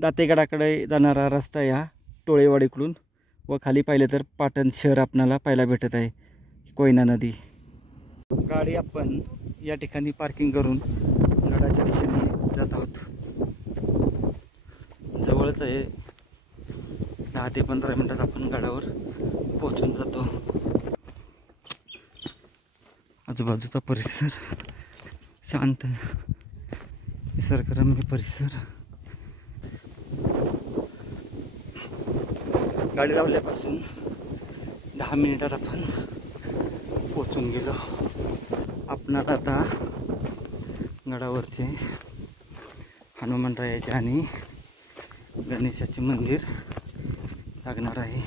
दातेगडाकडे जाणारा रस्ता या टोळेवाडीकडून व खाली पाहिलं तर पाटण शहर आपणाला पाहायला भेटत आहे. कोयना नदी. गाडी आपण या ठिकाणी पार्किंग करून गडाच्या दिशेने जात आहोत. जवळच आहे, 10 ते 15 मिनिटात आपण गडावर पोहोचून जातो. आजूबाजूचा परिसर शांत, निसर्गरम्य परिसर. गाडी लावल्यापासून 10 मिनिटात आपण पोचून गेलो. आपणाला आता गडावरचे हनुमानरायाचे आणि गणेशाचे मंदिर लागणार आहे.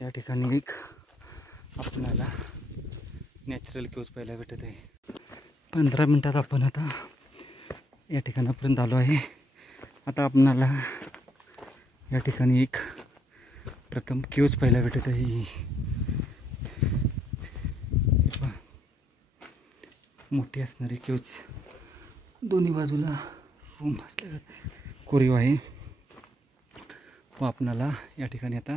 या ठिकाणी एक आपणाला नॅचरल क्यूज पाहायला भेटत आहे. 15 मिनिटात आपण आता या ठिकाणापर्यंत आलो आहे. आता आपणाला या ठिकाणी एक प्रथम क्यूज पाहायला भेटत आहे. मोठी असणारी क्यूज, दोन्ही बाजूला रूम असल्या कोरीव आहे. व आपणाला या ठिकाणी आता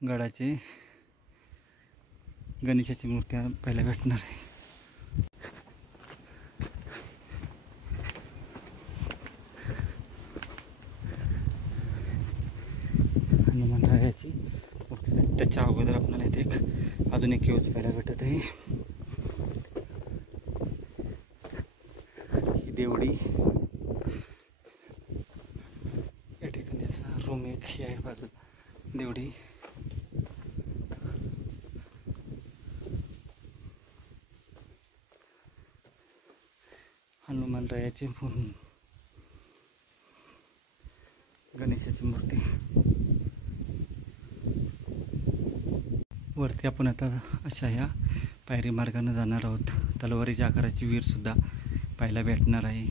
गडाचे गणेशाची मूर्ती पाहायला भेटणार आहे. हनुमानरायाची मूर्ती. त्याच्या अगोदर आपल्याला इथे एक अजून एक क्यूज पाहायला भेटत आहे. ही देवडी, या ठिकाणी असा रूम एक ही आहे बाजू देवडी. हनुमानरायाची गणेशाची मूर्ती. वरती आपण आता अशा ह्या पायरी मार्गाने जाणार आहोत. तलवारीच्या आकाराची विहीर सुद्धा पाहायला भेटणार आहे.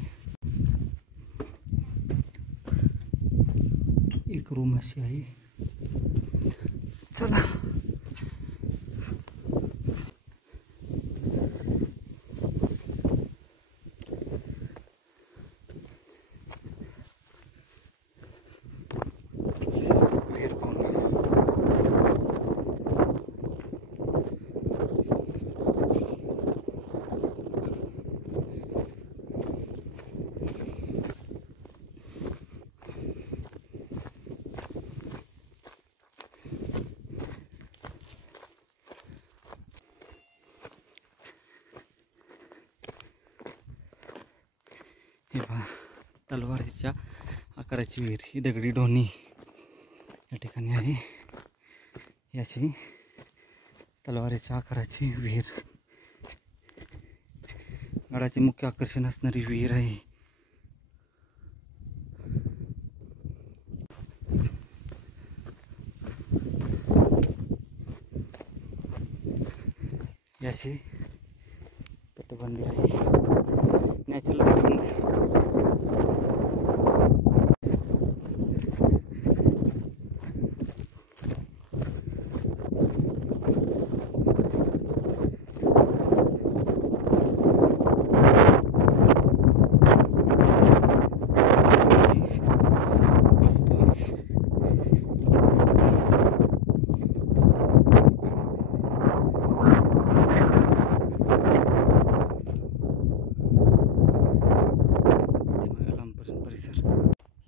एक रूम अशी आहे. चला हे पहा, तलवारीच्या आकाराची विहीर. ही दगडी ढोणी या ठिकाणी आहे. याची तलवारीच्या आकाराची विहीर. गडाचे मुख्य आकर्षण असणारी विहीर आहे. याची तटबंदी आहे, नॅचरल तटबंदी.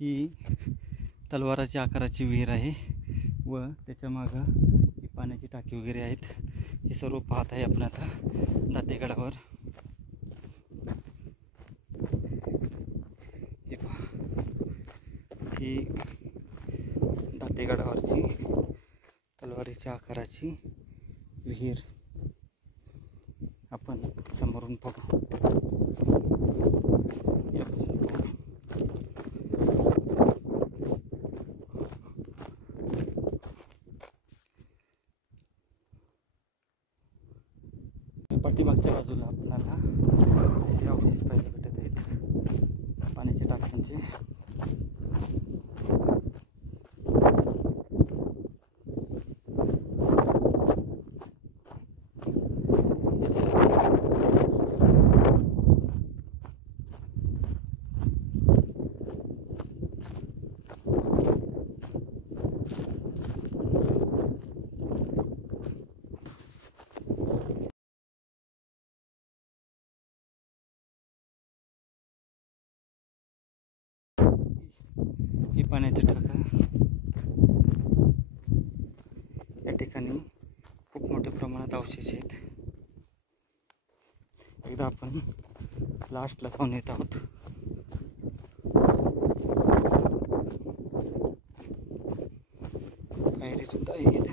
ही तलवाराच्या आकाराची विहीर आहे व त्याच्या मागं ही पाण्याची टाकी वगैरे आहेत. हे सर्व पाहत आहे आपण आता दातेगडावर. हे पहा, ही दातेगडावरची तलवारीच्या आकाराची विहीर आपण समोरून पाहू. पाठीमागच्या बाजूला आपल्याला असे अवशेष पाहायला भेटत आहेत पाण्याच्या टाक्यांचे. पाण्याचं टाकं या ठिकाणी खूप मोठ्या प्रमाणात अवशेष आहेत. एकदा आपण लास्टला जाऊन येत आहोत. पायरी सुद्धा आहेत.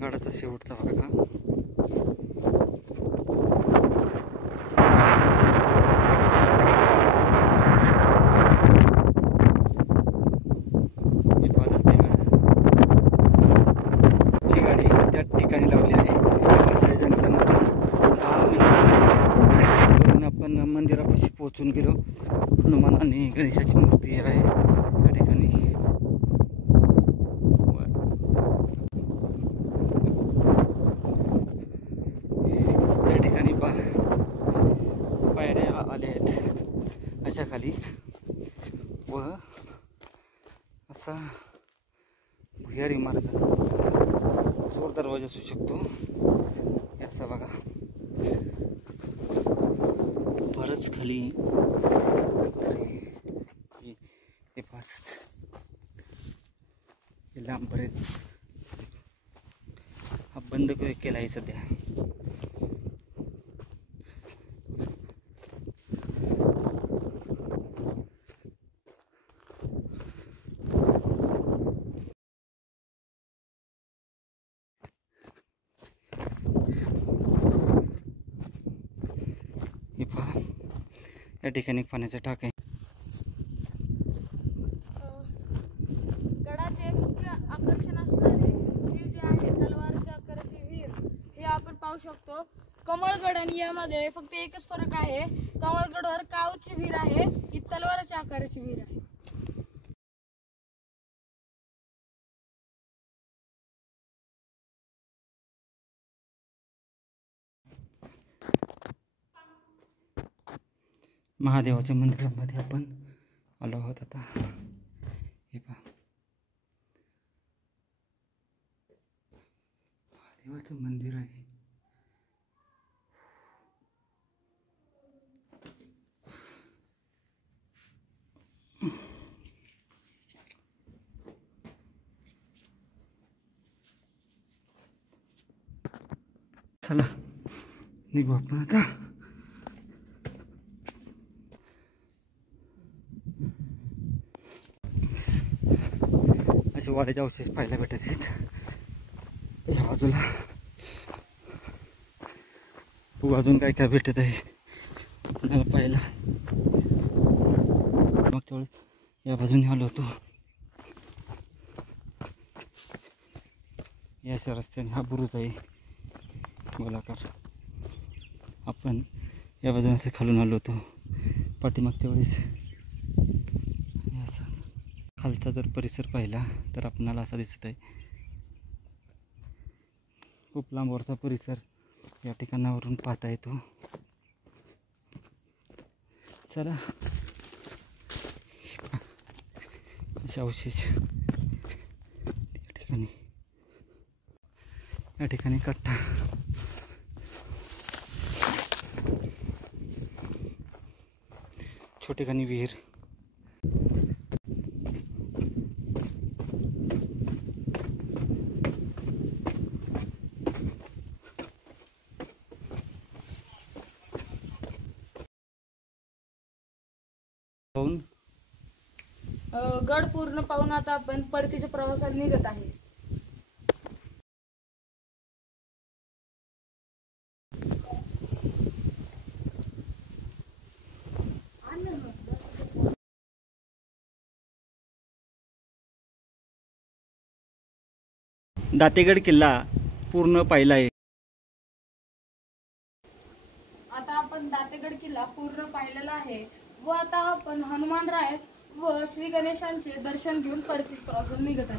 गडाचा शेवटचा भाग हा. ही गाडी त्या ठिकाणी लावली आहे. पावसाळी जंगलामध्ये 10 मिनिट करून आपण मंदिरापाशी पोहोचून गेलो. हनुमान आणि गणेशाची मूर्ती आहे त्या ठिकाणी. पायऱ्या आल्या आहेत अशा खाली व असा भुयारी मार्ग जोर दरवाजा असू शकतो. याचा बघा बरंच खाली हे पासच हे लांब बरेच हा बंद केला आहे सध्या. हे पहा या ठिकाणी पाण्याचा टाक आहे. गडाचे मुख्य आकर्षण असणारे हे जे आहे तलवारच्या आकाराची विहीर हे आपण पाहू शकतो. कमळगड आणि यामध्ये फक्त एकच फरक आहे. कमळगडवर कावची विहीर आहे, ही तलवारच्या आकाराची विहीर आहे. महादेवाच्या मंदिरामध्ये आपण आलो आहोत आता. हे पहा महादेवाचं मंदिर आहे. चला निघू आपण आता. असे वाड्याचे अवशेष पाहायला भेटत आहेत या बाजूला. तू अजून काय काय भेटत आहे आपल्याला पाहायला. मग तेवढंच या बाजूने आलो होतो. याच्या रस्त्याने हा बुरुज आहे गोलाकार. आपण या बाजूने असं खालून आलो होतो पाठीमागच्या वेळेस. असा खालचा जर परिसर पाहिला तर आपणाला असा दिसत आहे. खूप लांबवरचा परिसर या ठिकाणावरून पाहता येतो. चला असे अवशेष या ठिकाणी कट्टा. छोटेखानी विहीर. गड पूर्ण पाहून आता आपण परतीच्या प्रवासाला निघत आहे. दातेगड किल्ला पूर्ण पाहिला आहे. आता आपण दातेगड किल्ला पूर्ण पाहिलेला आहे व आता आपण हनुमानराय व श्री गणेशांचे दर्शन घेऊन परतीच्या प्रवासाला निघत आहे.